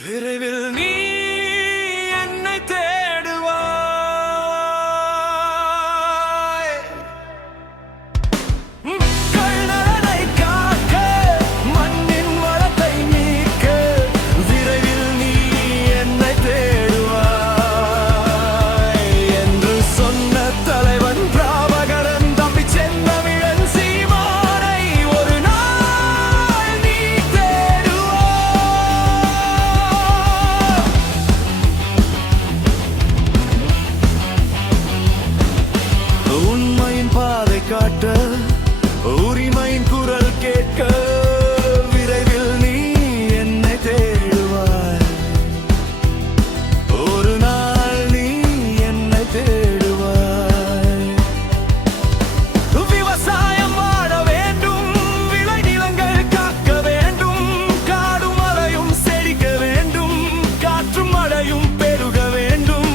விரைவில் நீ என்னை தேடுவாய். கண்ணனை காக்க மண்ணின் வளத்தை மீட்க விரைவில் நீ என்னை தேடுவாய் என்று சொன்ன தலைவன் பிரபாகரன் தம்பி செந்தமிழன் சீமானை ஒரு நாள் நீ தேடுவாய். உண்மையின் பாதை காட்ட உரிமையின் குரல் கேட்க விரைவில் நீ என்னை தேடுவாய். ஒரு நாள் நீ என்னை தேடுவாய். விவசாயம் வாழ வேண்டும், விளைநிலங்கள் காக்க வேண்டும், காடும் மலையும் செழிக்க வேண்டும், காற்றும் மழையும் பெருக வேண்டும்.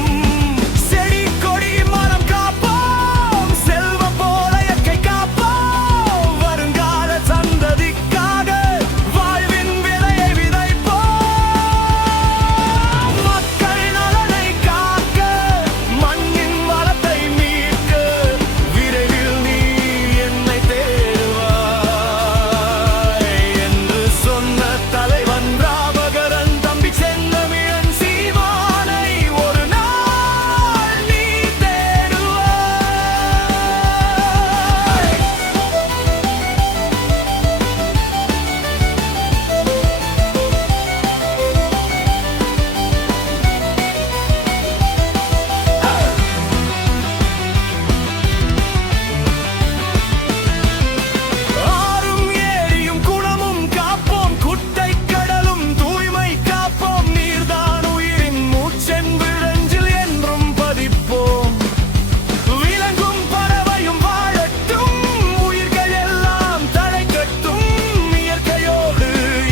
செடி கொடி மரம் காப்போம், செல்வம் போல இயற்கை காப்போம், வருங்கால சந்ததிக்காக வாழ்வின் விதையை விதைப்போம். மக்கள் நலனை காக்க மண்ணின் வளத்தை மீட்க விரைவில் நீ என்னை தேடுவாய் என்று சொன்ன தலைவன் பிரபாகரன் தம்பி செந்தமிழன் சீமானை ஒரு நாள் நீ தேடுவாய். ஆறும் ஏரியும் குளமும் காப்போம், குட்டை கடலும் தூய்மை காப்போம், நீர்தான் உயிரின் மூச்சென் விழஞ்சில் என்றும் பதிப்போம். விலங்கும் பறவையும் வாழட்டும், உயிர்கள் எல்லாம் தழைக்கட்டும், இயற்கையோடு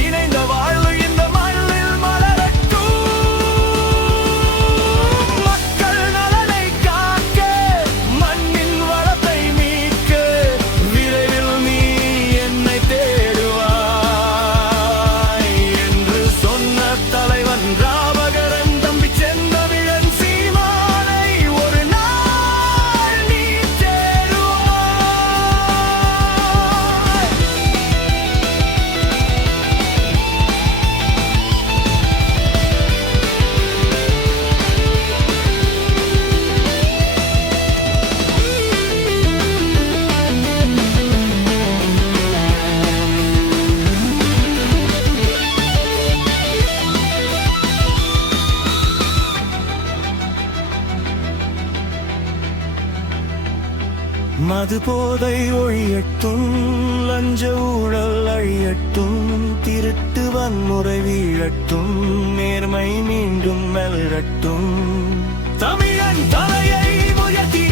இணைந்த வாழ்வு இந்த மண்ணில் மலரட்டும். மக்கள் நலனை காக்க மண்ணின் வளத்தை மீட்க விரைவில் நீ என்னை தேடுவாய் என்று சொன்ன தலைவன் பிரபாகரன் தம்பி செந்தமிழன் சீமானை ஒரு நாள் நீ தேடுவாய். மது போதை ஒழியட்டும், லஞ்ச ஊழல் அழியட்டும், திருட்டு வன்முறை வீழட்டும், நேர்மை மீண்டும் மெல்லட்டும். தமிழன் தலையை உயர்த்தி